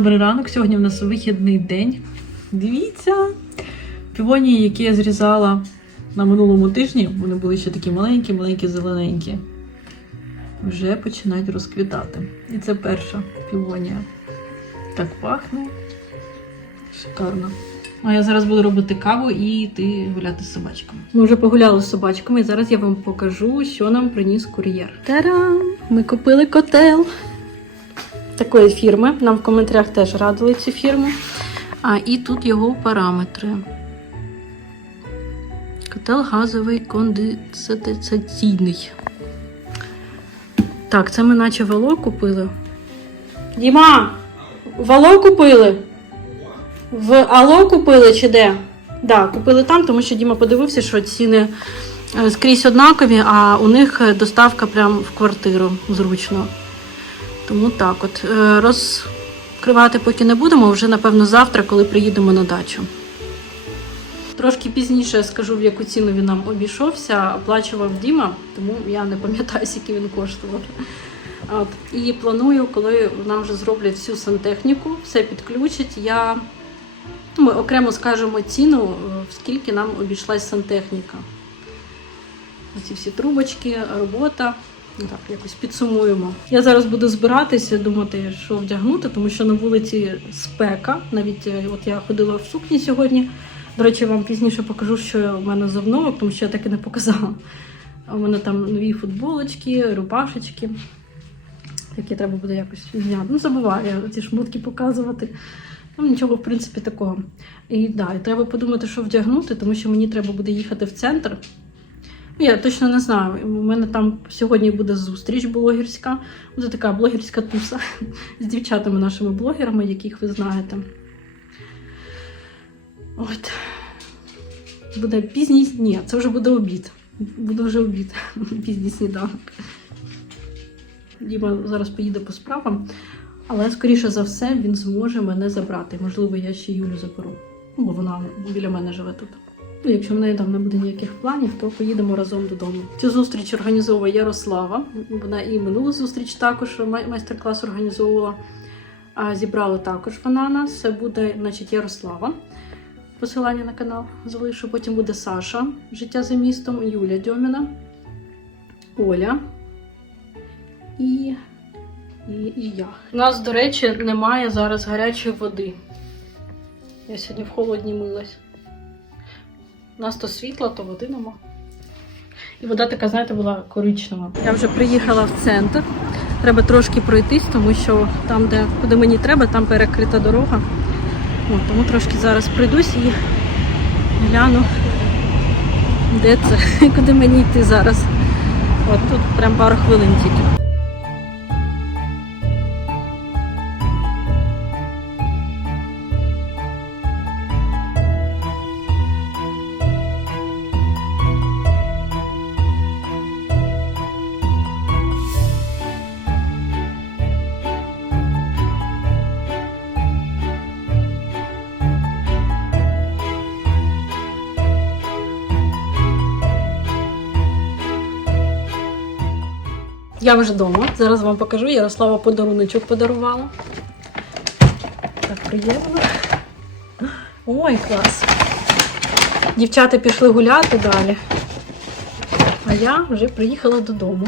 Добрий ранок. Сьогодні в нас вихідний день. Дивіться, півонії, які я зрізала на минулому тижні, вони були ще такі маленькі, маленькі, зелененькі. Вже починають розквітати. І це перша півонія. Так пахне. Шикарно. А я зараз буду робити каву і йти гуляти з собачками. Ми вже погуляли з собачками, і зараз я вам покажу, що нам приніс кур'єр. Та-дам! Ми купили котел такої фірми. Нам в коментарях теж радили цю фірму. А і тут його параметри. Котел газовий конденсаційний. Так, це ми наче вало купили. Діма! Вало купили? В Ало купили чи де? Так, да, купили там, тому що Діма подивився, що ціни е, скрізь однакові, а у них е, доставка прямо в квартиру зручно. Тому так от. Е, Розкривати поки не будемо, вже напевно завтра, коли приїдемо на дачу. Трошки пізніше скажу, в яку ціну він нам обійшовся. Оплачував Діма, тому я не пам'ятаю, скільки він коштував. От. І планую, коли нам вже зроблять всю сантехніку, все підключать. Я ну, ми окремо скажемо ціну, е, скільки нам обійшлась сантехніка. Оці всі трубочки, робота. Так, якось підсумуємо. Я зараз буду збиратися, думати, що вдягнути, тому що на вулиці спека. Навіть е, от я ходила в сукні сьогодні. До речі, вам пізніше покажу, що в мене за обновок, тому що я так і не показала. У мене там нові футболочки, рубашечки, які треба буде якось зняти. Ну, забуваю я ці шмотки показувати. Там нічого, в принципі, такого. І да, треба подумати, що вдягнути, тому що мені треба буде їхати в центр. Я точно не знаю. У мене там сьогодні буде зустріч блогерська. Буде така блогерська туса з дівчатами, нашими блогерами, яких ви знаєте. От. Буде пізній. Ні, це вже буде обід. Буде вже обід. Пізній сніданок. Діма зараз поїде по справам, але скоріше за все він зможе мене забрати. Можливо, я ще Юлю заберу. Бо вона біля мене живе тут. Ну, якщо в неї там не буде ніяких планів, то поїдемо разом додому. Цю зустріч організовує Ярослава. Вона і минулу зустріч також майстер-клас організовувала. А зібрала також вона нас. Це буде, значить, Ярослава. Посилання на канал залишу. Потім буде Саша, життя за містом, Юля Дьоміна, Оля і, і, і я. У нас, до речі, немає зараз гарячої води. Я сьогодні в холодні милась. У нас то світла, то води нема. І вода така, знаєте, була коричнева. Я вже приїхала в центр. Треба трошки пройтись, тому що там, де куди мені треба, там перекрита дорога. От, тому трошки зараз пройдусь і гляну, де це, куди мені йти зараз. От тут прям пару хвилин тільки. Я вже вдома. Зараз вам покажу. Ярослава подаруночок подарувала. Так приємно. Ой, клас. Дівчата пішли гуляти далі. А я вже приїхала додому.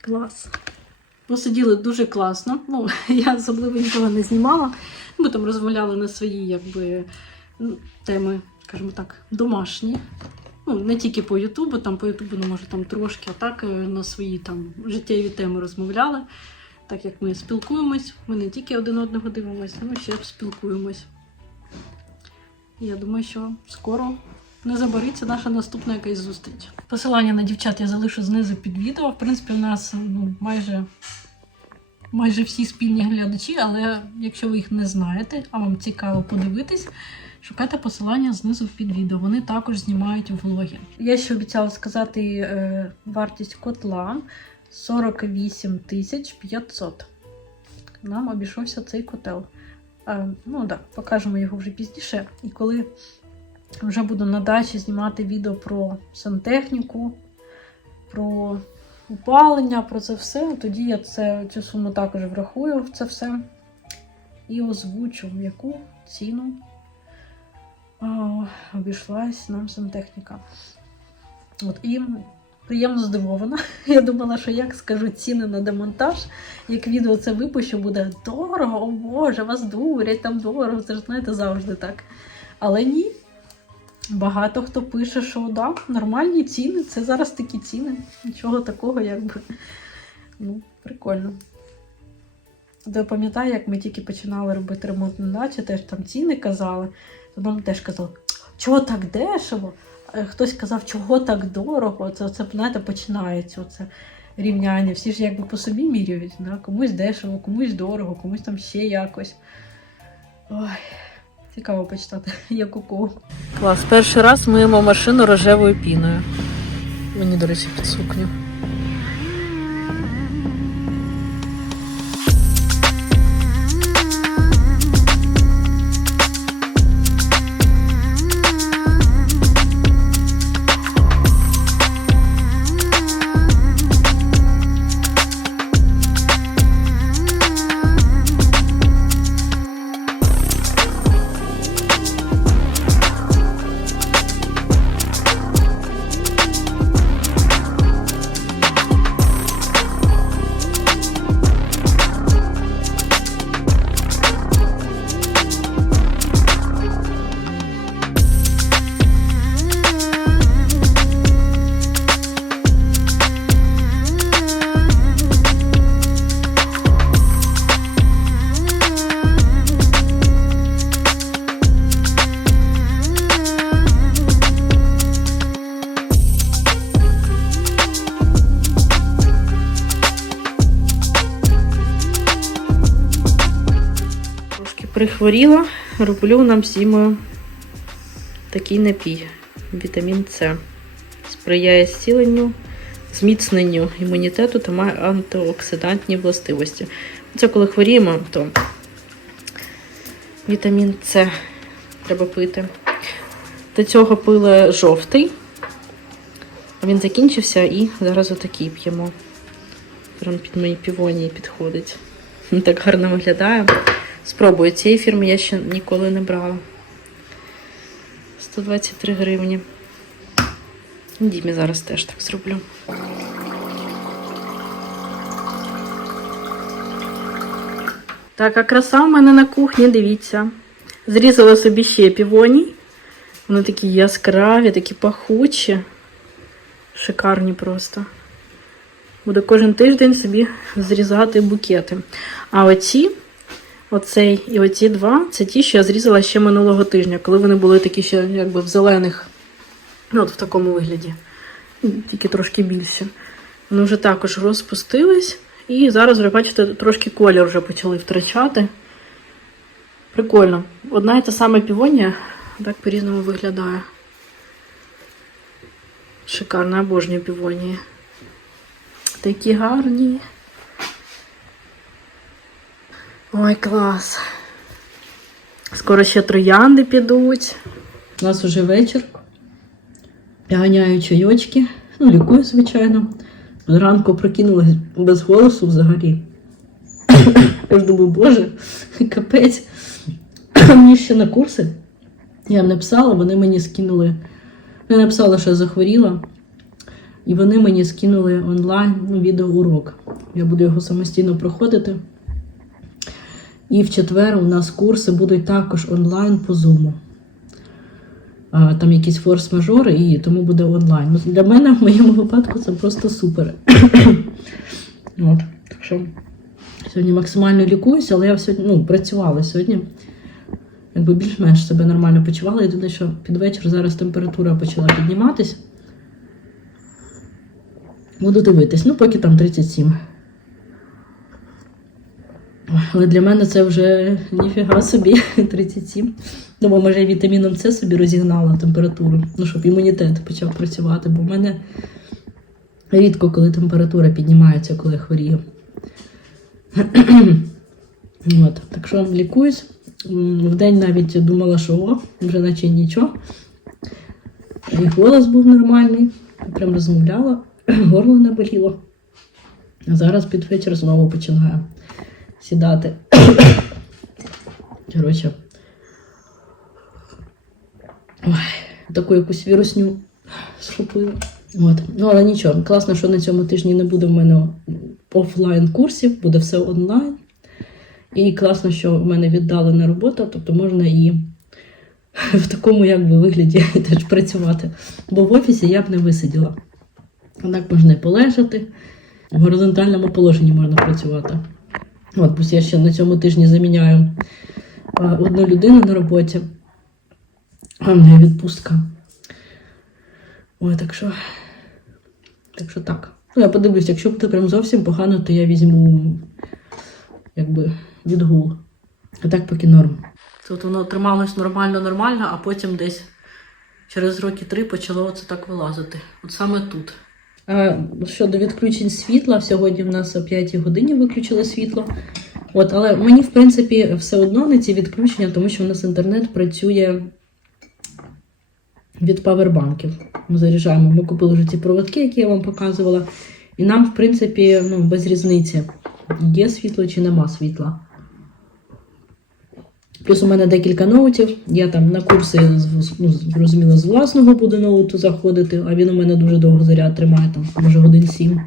Клас. Посиділи дуже класно. Ну, я особливо нічого не знімала. Ми там розмовляли на свої, якби, ну, теми, скажімо так, домашні. Ну, не тільки по Ютубу, там по Ютубу, ну, може, там трошки, а так е, на свої там життєві теми розмовляли. Так як ми спілкуємось, ми не тільки один одного дивимося, але ще спілкуємось. Я думаю, що скоро не забориться наша наступна якась зустріч. Посилання на дівчат я залишу знизу під відео. В принципі, у нас ну, майже, майже всі спільні глядачі, але якщо ви їх не знаєте, а вам цікаво подивитись, шукайте посилання знизу під відео. Вони також знімають влоги. Я ще обіцяла сказати е, вартість котла 48 тисяч 500. Нам обійшовся цей котел. Е, ну так, покажемо його вже пізніше. І коли вже буду на дачі знімати відео про сантехніку, про опалення, про це все. Тоді я це, цю суму також врахую в це все і озвучу, в яку ціну обійшлась нам сантехніка. От, і приємно здивована. Я думала, що як скажу ціни на демонтаж, як відео це випущу, буде дорого, о Боже, вас дурять, там дорого, це ж знаєте, завжди так. Але ні. Багато хто пише, що да, нормальні ціни, це зараз такі ціни. Нічого такого, якби. Ну, прикольно. Я пам'ятаю, як ми тільки починали робити ремонт на дачі, теж там ціни казали, нам теж казали, чого так дешево? Е, Хтось казав, чого так дорого. Це, це знаєте, починається оце рівняння. Всі ж якби по собі міряють. Да? Комусь дешево, комусь дорого, комусь там ще якось. Ой, цікаво почитати, як у кого. Клас, перший раз миємо машину рожевою піною. Мені, до речі, під сукню. Прихворіла, роблю нам всім такий напій. Вітамін С. Сприяє зціленню, зміцненню імунітету та має антиоксидантні властивості. Це коли хворіємо, то вітамін С треба пити. До цього пили жовтий. Він закінчився і зараз отакий п'ємо. Прям під мої півонії підходить. Так гарно виглядає. Спробую. Цієї фірми я ще ніколи не брала. 123 гривні. Дімі зараз теж так зроблю. Так, а краса в мене на кухні, дивіться. Зрізала собі ще півоній. Вони такі яскраві, такі пахучі. Шикарні просто. Буду кожен тиждень собі зрізати букети. А оці Оцей і оці два це ті, що я зрізала ще минулого тижня, коли вони були такі ще якби в зелених, ну от в такому вигляді, тільки трошки більше. Вони вже також розпустились. І зараз, вже, бачите, трошки колір вже почали втрачати. Прикольно. Одна і та сама півонія так по-різному виглядає. Шикарна обожнюю півонії. Такі гарні. Ой, клас. Скоро ще троянди підуть. У нас уже вечір. Я ганяю чайочки. Ну, лікую, звичайно. Зранку прокинулась без голосу взагалі. Я ж думаю, боже, капець. Мені ще на курси. Я написала, вони мені скинули. Я написала, що я захворіла. І вони мені скинули онлайн ну, відеоурок. Я буду його самостійно проходити. І в четвер у нас курси будуть також онлайн по Zoom. Там якісь форс-мажори, і тому буде онлайн. Ну, Для мене в моєму випадку це просто супер. От, так що сьогодні максимально лікуюся, але я сьогодні ну, працювала сьогодні. Якби більш-менш себе нормально почувала. Єдине, що під вечір зараз температура почала підніматись. Буду дивитись, ну поки там 37. Але для мене це вже ніфіга собі 37. Ну, може я вітаміном С собі розігнала температуру, ну, щоб імунітет почав працювати, бо в мене рідко, коли температура піднімається, коли я хворію. От, так що лікуюсь. Вдень навіть думала, що о, вже наче нічого. І голос був нормальний, прям розмовляла, горло не боліло. А зараз під вечір знову починає сідати. Коротше. Таку якусь вірусню схопила. От. Ну, але нічого, класно, що на цьому тижні не буде в мене офлайн курсів, буде все онлайн. І класно, що в мене віддалена робота, тобто можна і в такому якби вигляді теж працювати. Бо в офісі я б не висиділа. Так можна і полежати, в горизонтальному положенні можна працювати. От, бо я ще на цьому тижні заміняю одну людину на роботі. А в неї відпустка. Ой, так що. Так що так. Ну, я подивлюсь, якщо буде прям зовсім погано, то я візьму якби відгул. А так поки норм. Тут воно трималось нормально, нормально, а потім десь через роки три почало оце так вилазити. От саме тут. А, щодо відключень світла, сьогодні в нас о 5 годині виключили світло. От, але мені, в принципі, все одно не ці відключення, тому що у нас інтернет працює від павербанків. Ми заряджаємо. Ми купили вже ці проводки, які я вам показувала. І нам, в принципі, ну, без різниці, є світло чи нема світла. Плюс у мене декілька ноутів. Я там на курси ну, зрозуміло, з власного буду ноуту заходити, а він у мене дуже довго заряд тримає, там, може годин 7.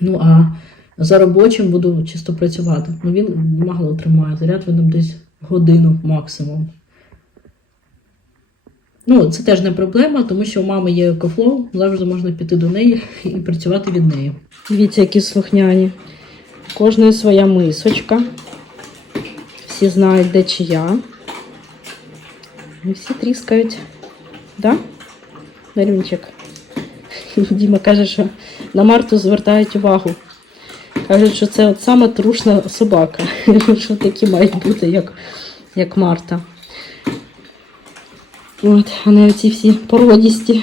Ну, а за робочим буду чисто працювати. Ну, він мало тримає заряд, він там десь годину максимум. Ну, це теж не проблема, тому що у мами є екофлоу, завжди можна піти до неї і працювати від неї. Дивіться, які слухняні. Кожної своя мисочка. Всі знають, де чия. І всі тріскають. Да? Дарюнчик? Діма каже, що на Марту звертають увагу. Кажуть, що це от сама трушна собака. що такі мають бути, як, як Марта. От, а оці всі породісті.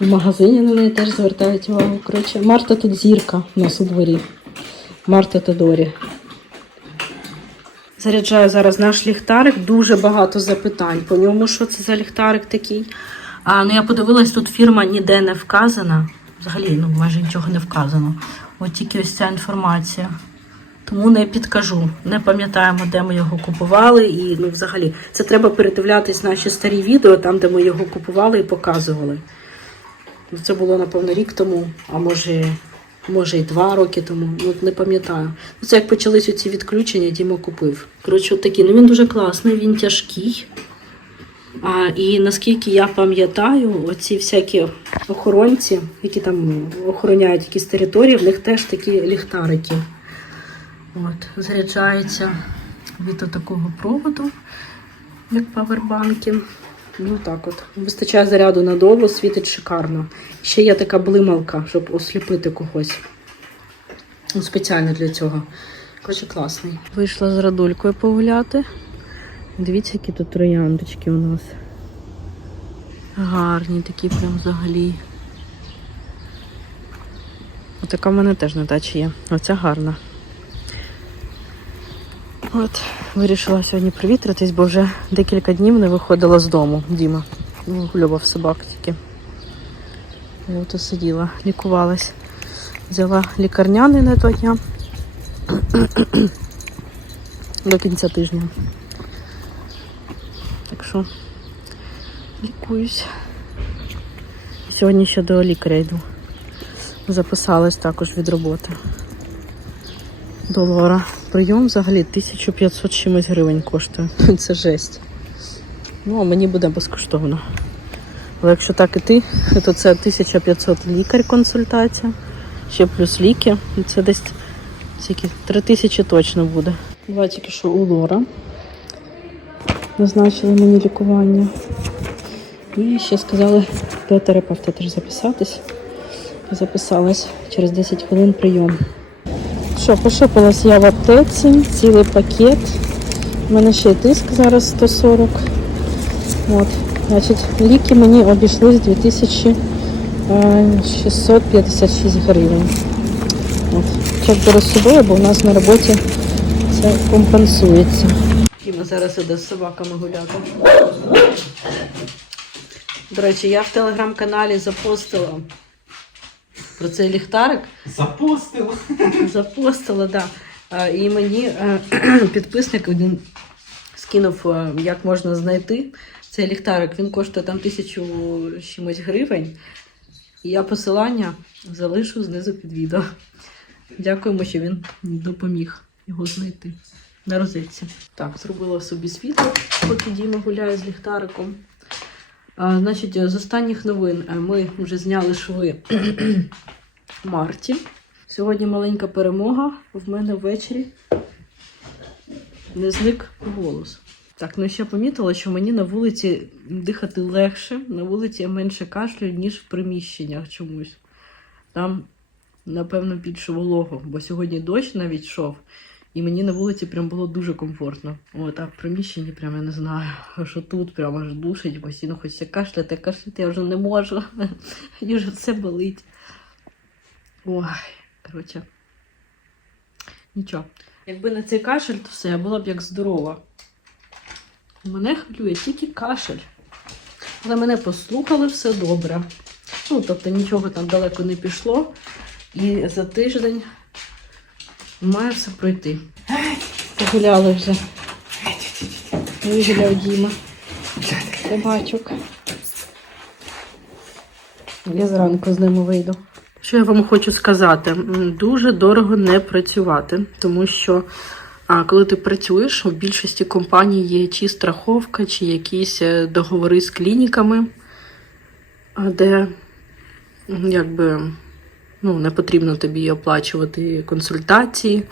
В магазині на неї теж звертають увагу. Коротше, Марта тут зірка у нас у дворі. Марта Тодорі. Заряджаю зараз наш ліхтарик. Дуже багато запитань по ньому, що це за ліхтарик такий. А, ну я подивилась, тут фірма ніде не вказана. Взагалі, ну майже нічого не вказано. От тільки ось ця інформація. Тому не підкажу. Не пам'ятаємо, де ми його купували. І ну, взагалі, це треба передивлятись наші старі відео, там, де ми його купували і показували. Ну, Це було, напевно, рік тому, а може, може і два роки тому. Ну, не пам'ятаю. Ну, це як почались оці відключення, Діма купив. Коротше, от такий. Ну він дуже класний, він тяжкий. А, і наскільки я пам'ятаю, оці всякі охоронці, які там охороняють якісь території, в них теж такі ліхтарики. От, заряджається від такого проводу, як павербанки. Ну так от. Вистачає заряду надовго, світить шикарно. Ще є така блималка, щоб осліпити когось. Ну, спеціально для цього. Коротше, класний. Вийшла з радулькою погуляти. Дивіться, які тут трояндочки у нас. Гарні такі прям взагалі. Отака в мене теж на дачі є. Оця гарна. От, вирішила сьогодні привітритись, бо вже декілька днів не виходила з дому. Діма вигулював собак тільки. І от сиділа, лікувалась. Взяла лікарняний на два дня до кінця тижня. Так що лікуюсь. Сьогодні ще до лікаря йду. Записалась також від роботи. Долара. Прийом взагалі 1500 чимось гривень коштує. Це жесть. Ну, а мені буде безкоштовно. Але якщо так іти, то це 1500 лікар консультація, ще плюс ліки. Це десь скільки, 3000 точно буде. Два тільки що у Лора. Назначили мені лікування. І ще сказали до терапевта теж записатись. Записалась через 10 хвилин прийом. Що, пошипалась я в аптеці, цілий пакет. У мене ще й тиск зараз 140. От. Значить, ліки мені обійшлись 2656 гривень. От. Чек беру з собою, бо в нас на роботі це компенсується. Діма зараз іде з собаками гуляти. До речі, я в телеграм-каналі запостила про цей ліхтарик. Запустив. Запостила, да. І мені е, підписник один скинув, е, як можна знайти цей ліхтарик. Він коштує там тисячу чимось гривень. І я посилання залишу знизу під відео. Дякуємо, що він допоміг його знайти на розетці. Так, зробила собі світло, поки Діма гуляє з ліхтариком. Значить, з останніх новин е, ми вже зняли шви Марті. Сьогодні маленька перемога. В мене ввечері не зник голос. Так, ну ще помітила, що мені на вулиці дихати легше, на вулиці я менше кашлю, ніж в приміщеннях чомусь. Там, напевно, більше волого, бо сьогодні дощ навіть йшов, і мені на вулиці прям було дуже комфортно. От, а в приміщенні прям я не знаю, що тут прямо аж душить, постійно хочеться кашляти, кашляти я вже не можу. Мені вже все болить. Ой, коротше. Нічого. Якби не цей кашель, то все, я була б як здорова. Мене хвилює тільки кашель. Але мене послухали все добре. Ну, тобто нічого там далеко не пішло. І за тиждень має все пройти. Погуляли вже. Вигуляв Діма. Собачок. Я зранку з ними вийду. Що я вам хочу сказати? Дуже дорого не працювати, тому що а, коли ти працюєш, в більшості компаній є чи страховка, чи якісь е, договори з клініками, а, де якби ну, не потрібно тобі оплачувати консультації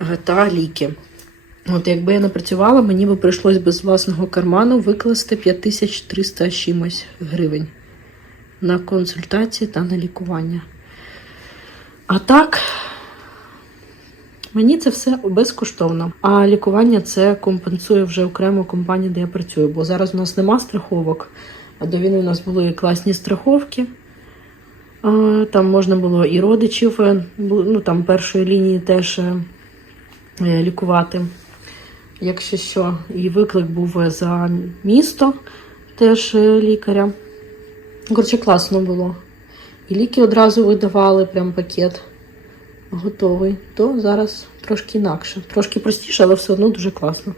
е, та ліки. От якби я не працювала, мені би прийшлось без власного карману викласти 5300 чимось гривень на консультації та на лікування. А так, мені це все безкоштовно. А лікування це компенсує вже окремо компанія, де я працюю. Бо зараз у нас нема страховок. А до війни у нас були класні страховки. Там можна було і родичів, е, ну там першої лінії теж е, е, лікувати. Якщо що, і виклик був за місто теж лікаря. Коротше, класно було. І ліки одразу видавали, прям пакет готовий. То зараз трошки інакше. Трошки простіше, але все одно дуже класно.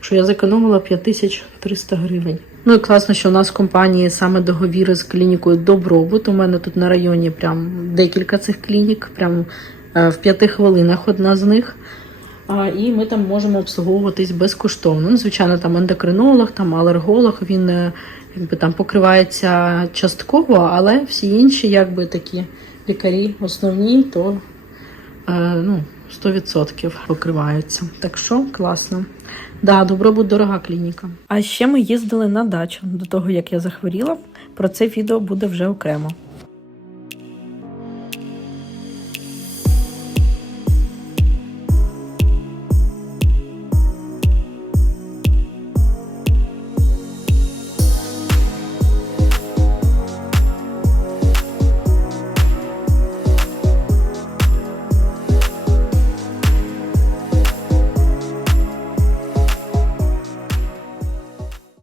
Що я зекономила 5300 гривень. Ну і класно, що у нас в компанії саме договіри з клінікою Добробут. У мене тут на районі прям декілька цих клінік, прям е, в п'яти хвилинах одна з них. І ми там можемо обслуговуватись безкоштовно. Ну, звичайно, там ендокринолог, там алерголог, він е, якби там покривається частково, але всі інші, якби такі лікарі основні, то е, ну, 100% покриваються. Так що класно. Да, добробут дорога клініка. А ще ми їздили на дачу до того, як я захворіла. Про це відео буде вже окремо.